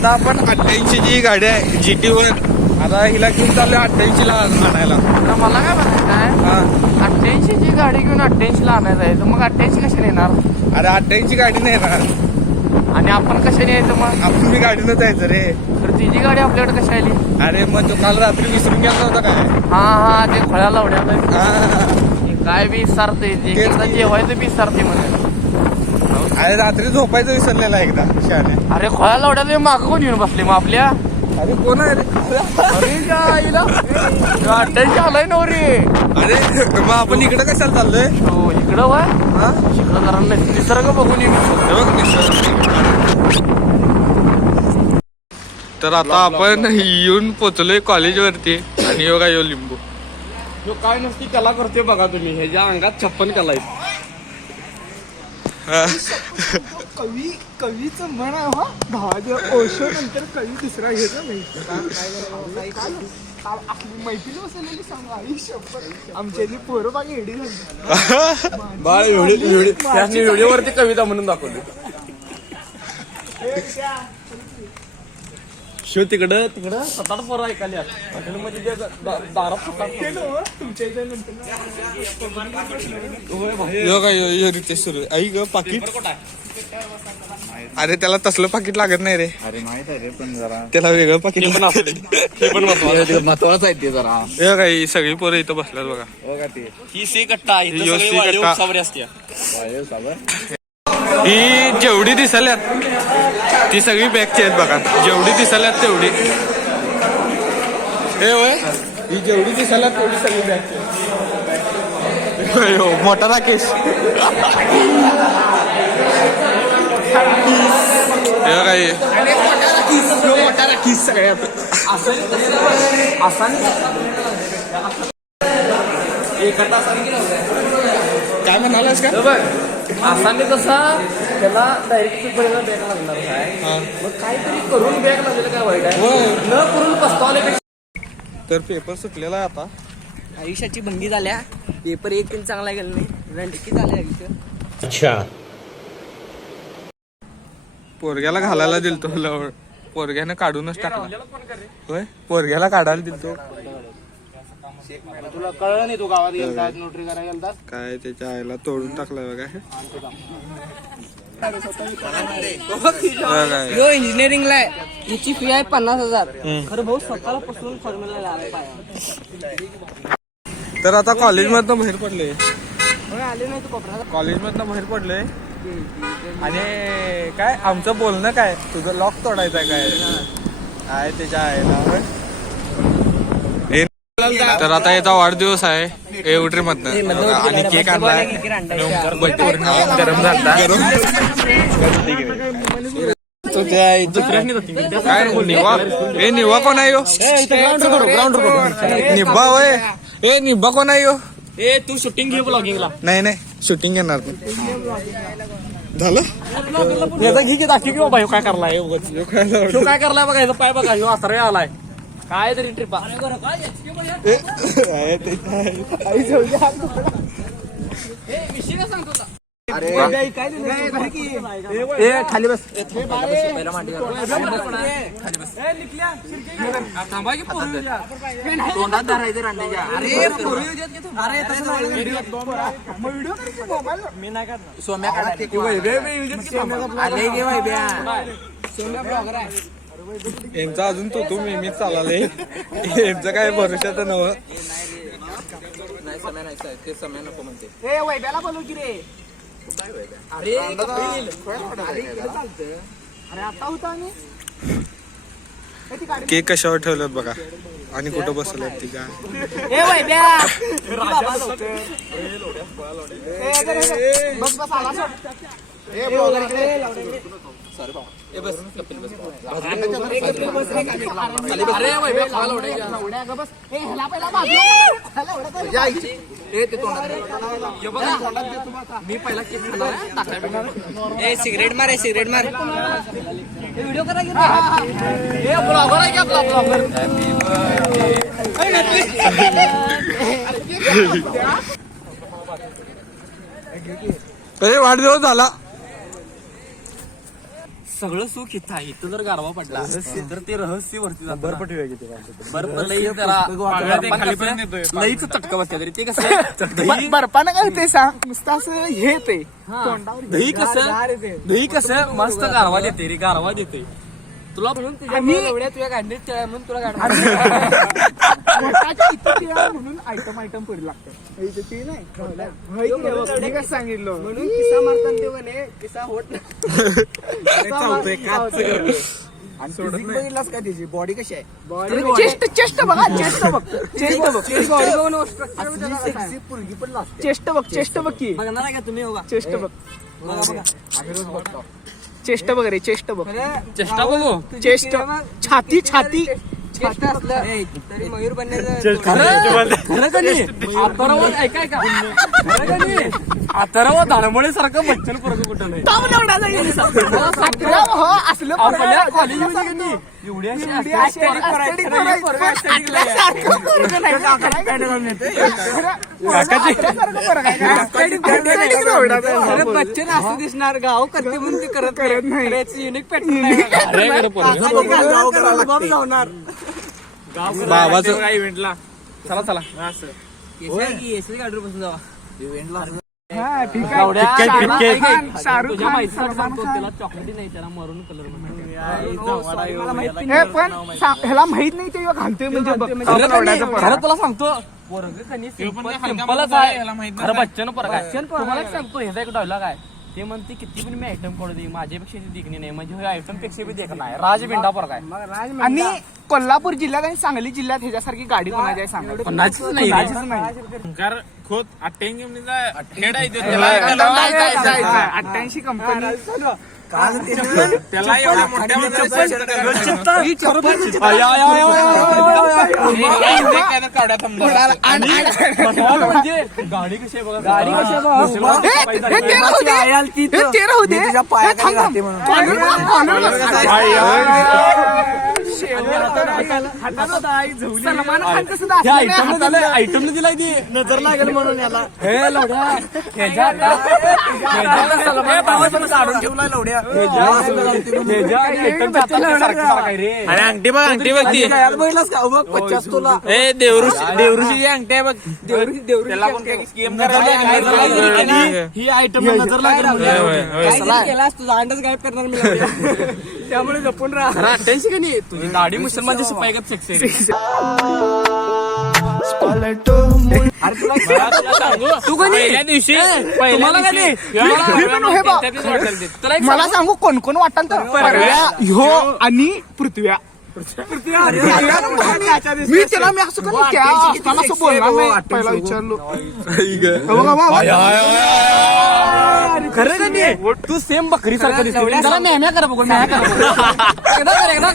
आता आपण 88 ची गाडी आहे GT वर. आता हिला घेऊन चाललोय 88 ला आणायला. मला काय म्हणायचं आहे 88 ची गाडी घेऊन 88 ला आणायचं आहे तर मग 88 कशाने येणार? अरे 88 ची गाडी नाही येणार आणि आपण कशाने यायचं मग? आपण मी गाडीनं जायचं रे. तर तिची गाडी आपल्याकडे कशी आली? अरे मग तो काल रात्री विसरून गेला नव्हता काय? हा ते खोळ्या लावण्यात हा. काय बी विसरते जेवायचं बी विसरते म्हणे. अरे रात्री झोपायचं विसरलेला एकदा शाने. अरे खोळ्या लावण्यात मागं कोण येऊन बसले मग आपल्या? अरे कोण आहे रे? अरे आईला 88 आलाय ना रे. अरे मग आपण इकडे कशाला चाललोय? हो इकडं वय हा शिखरांना निसर्ग बघून येऊ. तर आता आपण येऊन पोचलोय कॉलेज वरती आणि योगा यो लिंबू जो काय नसती कला करते बघा तुम्ही. ह्याच्या अंगात 56 कला आहेत. कवीचं म्हण आहे हा. 10 ओशो नंतर कवी दुसरा घेतो नाही. आपली मैत्रीण बसलेली सांगा आई शपथ आमच्या पोरं बाकी एडी झाली. बाळ व्हिडिओवरती कविता म्हणून दाखवली. शो तिकडं 7-8 पोरं ऐकायला म्हणजे दारात तुमच्या इथे नंतर योगा यो रितेश सुरू आई ग पाकिट. अरे त्याला तसलं पाकिट लागत नाही रे. अरे माहित आहे रे पण जरा त्याला वेगळं पाकिट महत्वाचं आहे ते जरा. योगा ही सगळी पोरं इथं बसल्यात बघा. बघा ते ही सी कट्टा यो सी कट्टा. असते. ही जेवढी दिसाल्यात ती सगळी बॅगची आहेत बघा. जेवढी दिसाल्यात तेवढी हे होय. ही जेवढी दिसाल्यात तेवढी सगळी बॅगची हो. मोठा राकेश हे काय काय म्हणालास का? आसाने कसा त्याला डायरेक्ट बॅग लागणार काय मग काहीतरी करून बॅग लागलेलं काय वाईट आहे? न करून पस्तावल्यापेक्षा. तर पेपर सुटलेला आहे आता. आयुष्याची भंगी झाल्या. पेपर एक दिन चांगला गेला नाही. रणकी झाल्या आयुष्य. अच्छा पोरग्याला घालायला दिलतो लवळ. पोरग्यानं काढूनच टाकला. होय पोरग्याला काढायला दिलतो. तुला कळलं नाही तू गावात गेलता नोटरी करायला गेलता काय त्याच्या आईला तोडून टाकलाय बघा. यो इंजिनिअरिंगला आहे. याची फी आहे 50,000. खरं भाऊ स्वतःला पासून फॉर्म्युला लावायला पाहिजे. तर आता कॉलेजमधनं बाहेर पडले. आले नाही तू कोपऱ्याला. कॉलेजमधनं बाहेर पडले आणि काय आमचं बोलणं काय तुझं लॉक तोडायचं आहे काय त्याच्या आईला. तर आता याचा वाढदिवस आहे एवढी मधनं आणि केक आणलाय. गरम झाला काय निवा. ए निवा कोण आहे यो? निब्बा होय. ए निब्बा कोण आहे यो? ए तू शूटिंग घे ब्लॉगिंगला. नाही शूटिंग येणार झालं. याचा घे की दाखव किंवा भाई काय करलाय काय करलाय बघा. याचा पाय बघा ह्यो आसरे आलाय काय तरी ट्रिपा. खाली बस. तोंडात धरायचं रांड्याच्या. सोम्या यांचा अजून तो मी चालले. यांचं काय भरोशाच नव्हतं. समय नको म्हणते. वैब्याला बोलू की रे. अरे आता होता आणि केक कशावर ठेवल्यात बघा आणि कुठं बसल्यात ती काय. मी पहिला सिगरेट मार सिगरेट मार. व्हिडिओ करा वाढदिवस झाला. सगळं सुख इथं आहे. इथं जर गारवा पडला तर ते रहस्य वरती जातं. बर्फ लई जरा लईच चटका बसत्या तरी ते कसं बर्फानं काय ते सांग नुसतं असं हे ते दही कसं मस्त गारवा देते रे, गारवा देते तुला म्हणून तुझ्या गाडीत त्या म्हणून तुला गाडी म्हणून आयटम पडू लागतात ते नाही काय सांगितलं म्हणून किस्सा मारताना ते म्हणे किस्सा होत बघितलास का त्याची बॉडी कशी आहे चेस्ट बघा चेस्ट बघ चेस्ट बघ की बघणार आहे का तुम्ही होगा चेस्ट बघ चेस्ट बघ रे चेस्ट बघ चेष्टा बघू चेस्ट छाती चेष्टा असलं तरी मयूर बनण्याचं खरं का नाही अथर्व ऐकाय का खरं का नाही अथर्व धारमळे सारखं बच्चन पोरगं कुठं नाही असलं आपल्या कॉलेजमध्ये का नाही एवढी अशी बच्चन असं दिसणार गाव करते म्हणून ते करत नाही युनिक पॅटर्न बाबाचं इव्हेंटला चला गाडीवर बसून जावा हा ठीक आहे शाहरुख तुझ्या खान माहिती सलमान खान त्याला चॉकलेटी नाही त्याला मरून कलर हे पण ह्याला माहित नाही ते घालतोय म्हणजे बघ खरं तुला सांगतो पोरग कनी सिंपलच आहे खरं बच्चन पोरग आहे तुम्हाला एक सांगतो ह्याचा एक डायलॉग आहे ते म्हणते किती पण मी आयटम करू दे माझ्यापेक्षा देखणी नाही म्हणजे आयटम पेक्षा बी देख नाही राजबिंडा पोरग आहे आणि कोल्हापूर जिल्ह्यात आणि सांगली जिल्ह्यात ह्याच्यासारखी गाडी कोणाची आहे सांगा कोणाचीच नाही खोत 88 हेड आहे 88 कंपनी त्याला एवढ्या मोठ्या म्हणजे गाडी कशी आहे बघा गाडी कशी आहे बघा ते राहू दे सलमान खान कसं आयटम दिलाय ती नजर लागेल म्हणून याला हे लवड्या आणि अंगठी बघ ती ए देवऋषी अंगठी आहे बघ त्याला पण काही स्कीम करायला ही आयटम नजर लागेल केलास तुझा अंडच गायब करणार मी त्यामुळे जपून राहा टेन्शन का नाही तुझी दाढी मुसलमानची शिपाई का सेक्स तू पहिल्या दिवशी मला सांगू कोण कोण वाटल तर परव्या ह्यो आणि पृथ्व्या मी त्याला मी असं कधी त्या असताना असं बोलणार नाही पहिला विचारलो खरं का नाही तू सेम बकरी सारखं दिसतो नेहमी करा बघून एकदा